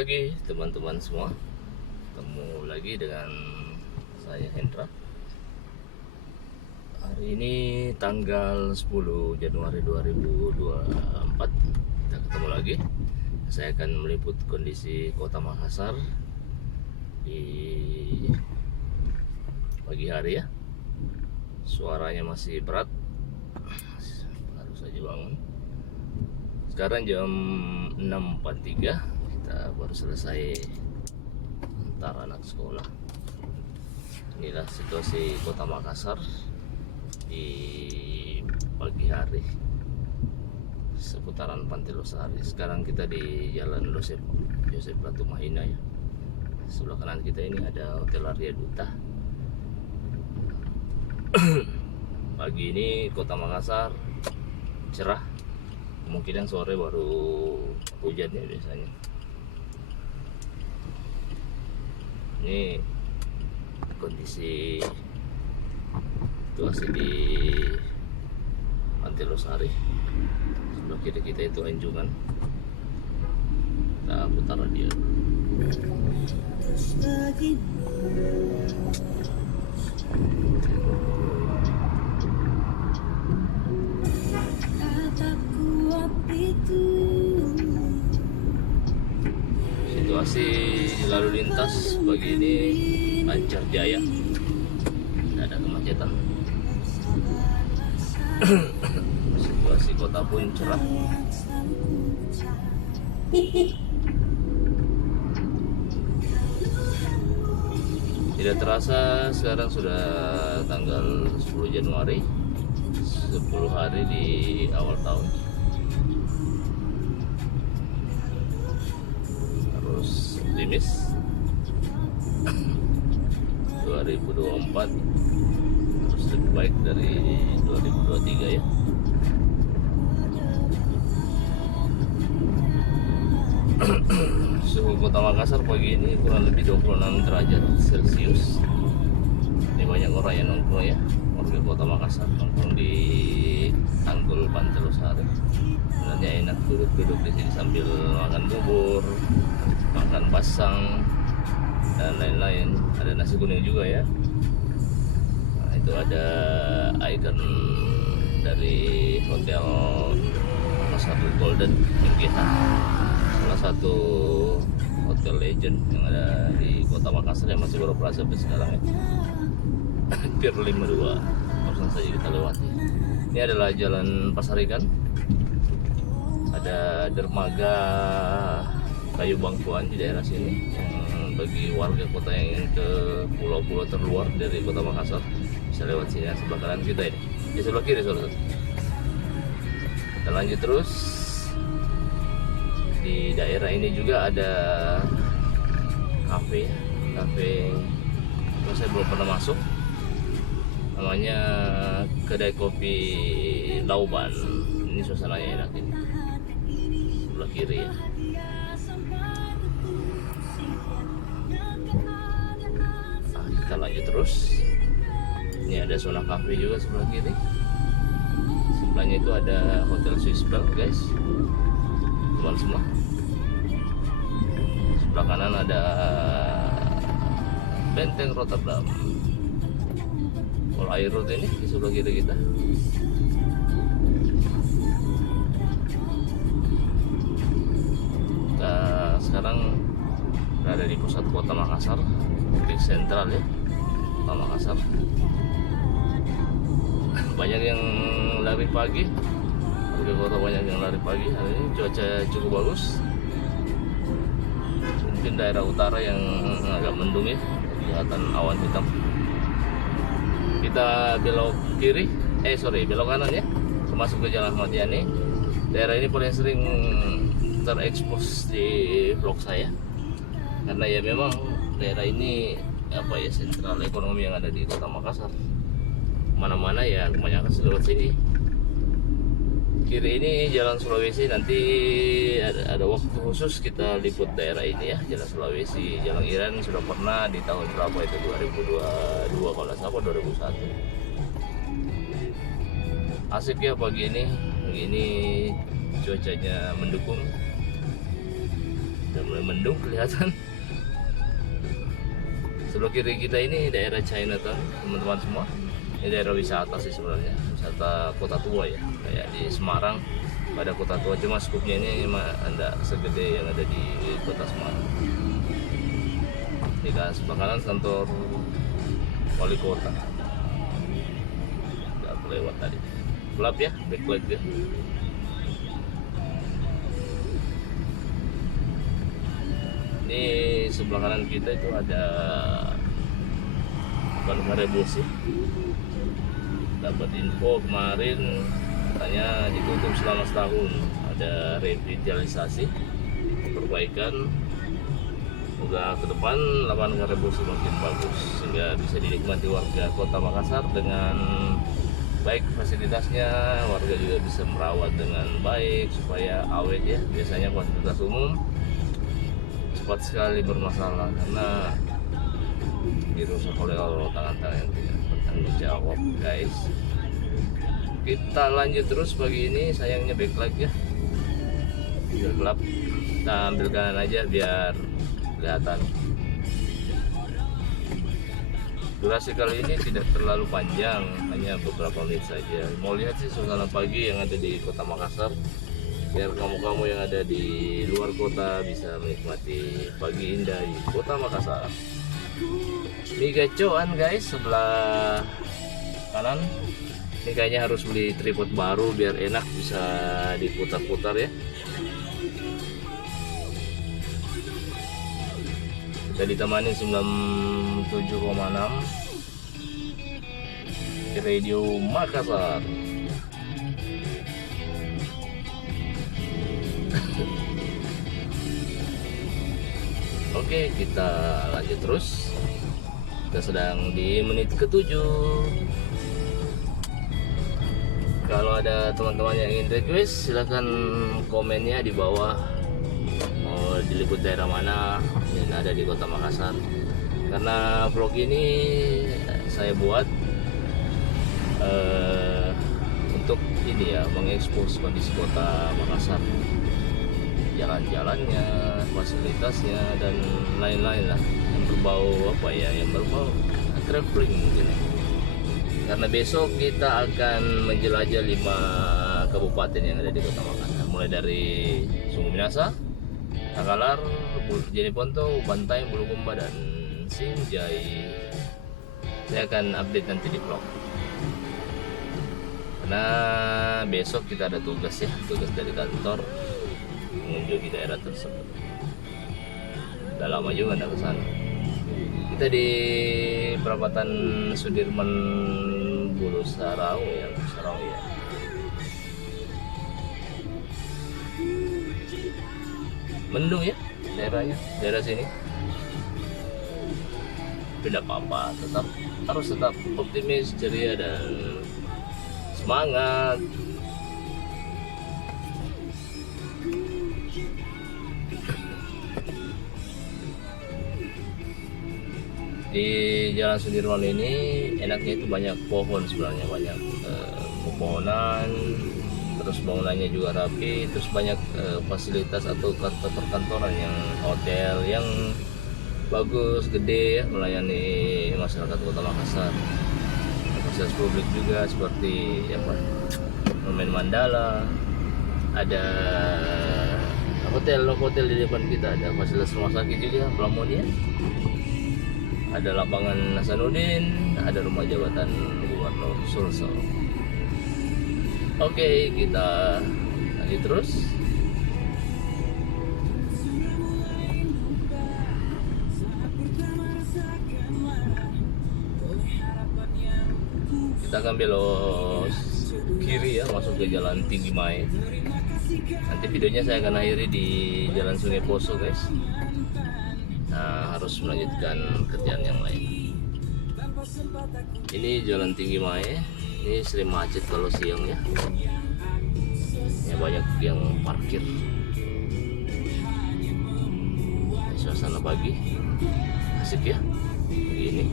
pagi teman-teman semua. Ketemu lagi dengan saya Hendra. Hari ini tanggal 10 Januari 2024. Kita ketemu lagi. Saya akan meliput kondisi Kota Makassar di pagi hari ya. Suaranya masih berat. Baru saja bangun. Sekarang jam 6.43. Kita baru selesai antar anak sekolah. Inilah situasi Kota Makassar di pagi hari seputaran Pantai Losari. Sekarang kita di Jalan Yosep Latumahina ya. Sebelah kanan kita ini ada Hotel Arya Duta. Pagi ini Kota Makassar cerah. Kemungkinan sore baru hujan ya biasanya. Ini kondisi situasi di Pantai Losari. Sebelah kiri kita itu Anjungan. Kita putar radio. Situasi lalu lintas pagi ini lancar jaya, tidak ada kemacetan. Situasi kota pun cerah. Tidak terasa sekarang sudah tanggal 10 Januari, 10 hari di awal tahun. Harus optimis 2024 harus lebih baik dari 2023 ya. Suhu Kota Makassar pagi ini kurang lebih 26 derajat Celcius. Ini banyak orang yang nongkrong ya, warga Kota Makassar nongkrong di Tanggul Pantai Losari. Sebenarnya enak duduk-duduk di sini sambil makan bubur, makan basang dan lain-lain. Ada nasi kuning juga ya. Nah, itu ada ikon dari Hotel Makassar Golden MGH, salah satu hotel legend yang ada di Kota Makassar yang masih beroperasi sampai sekarang ya. Pier 52 barusan saja kita lewati. Ini adalah Jalan Pasar Ikan. Ada dermaga kayu bangkuan di daerah sini yang bagi warga kota yang ingin ke pulau-pulau terluar dari Kota Makassar bisa lewat sini. Sebelah kanan kita ini, di sebelah kiri saudara. Kita lanjut terus. Di daerah ini juga ada kafe saya belum pernah masuk, namanya kedai kopi Lauban. Ini suasananya enak ini, sebelah kiri ya. Nah, kita lanjut terus. Ini ada zona kafe juga sebelah kiri. Sebelahnya itu ada Hotel Swiss Bell guys, teman semua. Sebelah kanan ada Benteng Rotterdam. Kalau air road ini di sebelah kiri kita. Kita sekarang berada di pusat Kota Makassar, di sentral ya, Kota Makassar. Banyak yang lari pagi, warga kota banyak yang lari pagi. Hari ini cuaca cukup bagus. Mungkin daerah utara yang agak mendung ya, kelihatan awan hitam. Kita belok kiri, belok kanan ya, masuk ke Jalan Ahmad Yani. Daerah ini paling sering terekspos di vlog saya, karena ya memang daerah ini sentral ekonomi yang ada di Kota Makassar. Mana-mana ya kebanyakan lewat sini. Kiri ini Jalan Sulawesi, nanti ada waktu khusus kita liput daerah ini ya. Jalan Sulawesi, Jalan Iran sudah pernah di tahun berapa itu, 2022 kalau nggak salah, 2001. Asik ya pagi ini cuacanya mendukung. Udah mulai mendung kelihatan. Sebelah kiri kita ini daerah Chinatown, teman-teman semua. Ini daerah wisata sih sebenarnya, wisata kota tua ya, kayak di Semarang pada kota tua, cuma skupnya ini tidak segede yang ada di kota Semarang. Di sebelah kanan kantor wali kota. Udah lewat tadi. Gelap ya, backlight ya. Ini sebelah kanan kita itu ada Rebusi. Dapat info kemarin katanya ditutup selama setahun, ada revitalisasi, perbaikan. Semoga ke depan lapangan Rebusi makin bagus sehingga bisa dinikmati warga Kota Makassar dengan baik fasilitasnya, warga juga bisa merawat dengan baik supaya awet ya. Biasanya fasilitas umum cepat sekali bermasalah karena dirusak oleh tangan-tangan yang tidak bertanggung jawab, guys. Kita lanjut terus pagi ini, sayangnya backlight ya, biar gelap. Kita ambil kanan aja biar kelihatan. Durasi kali ini tidak terlalu panjang, hanya beberapa menit saja. Mau lihat sih suasana pagi yang ada di Kota Makassar, biar kamu-kamu yang ada di luar kota bisa menikmati pagi indah di Kota Makassar. Ini gacoan guys, sebelah kanan. Ini kayaknya harus beli tripod baru biar enak bisa diputar-putar ya. Kita ditemani 97,6 di Radio Makassar. Oke, kita lanjut terus. Kita sedang di menit ke-7. Kalau ada teman-teman yang ingin request, silahkan komennya di bawah. Mau diliput daerah mana yang ada di Kota Makassar. Karena vlog ini saya buat untuk ini ya, mengekspos kondisi Kota Makassar, jalan-jalannya, fasilitasnya dan lain-lain lah, yang berbau apa ya, yang berbau traveling mungkin. Karena besok kita akan menjelajah 5 kabupaten yang ada di Kota Makassar, mulai dari Sungu Minasa, Takalar, Jeneponto, Bantai, Bulukumba dan Sinjai. Saya akan update nanti di vlog. Karena besok kita ada tugas ya, tugas dari kantor mengunjungi daerah tersebut. Udah lama juga nggak kesana. Kita di perapatan Sudirman Bulu Sarau ya. Mendung ya daerahnya, daerah sini. Tidak apa-apa, harus tetap optimis, ceria dan semangat. Di Jalan Sudirman ini enaknya itu banyak pohon sebenarnya, banyak pepohonan, terus bangunannya juga rapi, terus banyak fasilitas atau kantor-kantoran yang hotel yang bagus, gede ya, melayani masyarakat Kota Makassar. Fasilitas publik juga seperti apa, Monumen Mandala, ada hotel di depan kita, ada fasilitas rumah sakit juga, Pelamonia. Ada lapangan Hasanuddin, ada rumah jabatan Gubernur Sulsel. Oke, kita lanjut terus. Kita akan belok kiri ya, masuk ke Jalan Tinggi Mae. Nanti videonya saya akan akhiri di Jalan Sungai Poso guys. Nah, harus melanjutkan kerjaan yang lain. Ini Jalan Tinggi Mae. Ini sering macet kalau siang ya. Ya banyak yang parkir. Suasana pagi asik ya. Begini.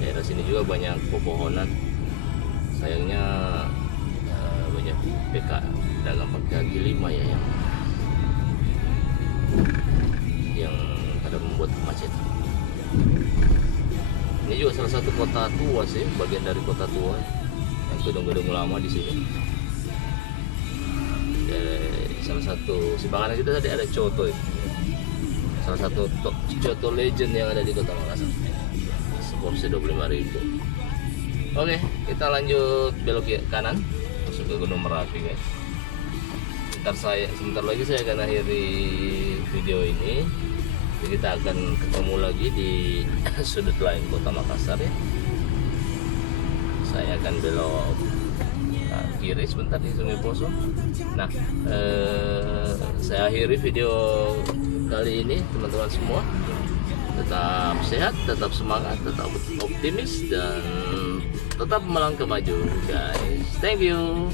Daerah sini juga banyak pepohonan. Sayangnya banyak PK dagang kaki 5 ya yang daripada membuat kemacetan. Ini juga salah satu kota tua sih, bagian dari kota tua yang gedung-gedung lama di sini. Salah satu simpangan kita tadi ada coto itu. Salah satu coto legend yang ada di Kota Makassar. Seporsi 25.000. Oke, kita lanjut belok kanan masuk ke Gunung Merapi, guys. Sebentar lagi saya akan akhiri video ini. Jadi kita akan ketemu lagi di sudut lain Kota Makassar ya. Saya akan belok kiri sebentar di Sungai Poso. Nah, saya akhiri video kali ini teman-teman semua. Tetap sehat, tetap semangat, tetap optimis dan tetap melangkah maju, guys. Thank you.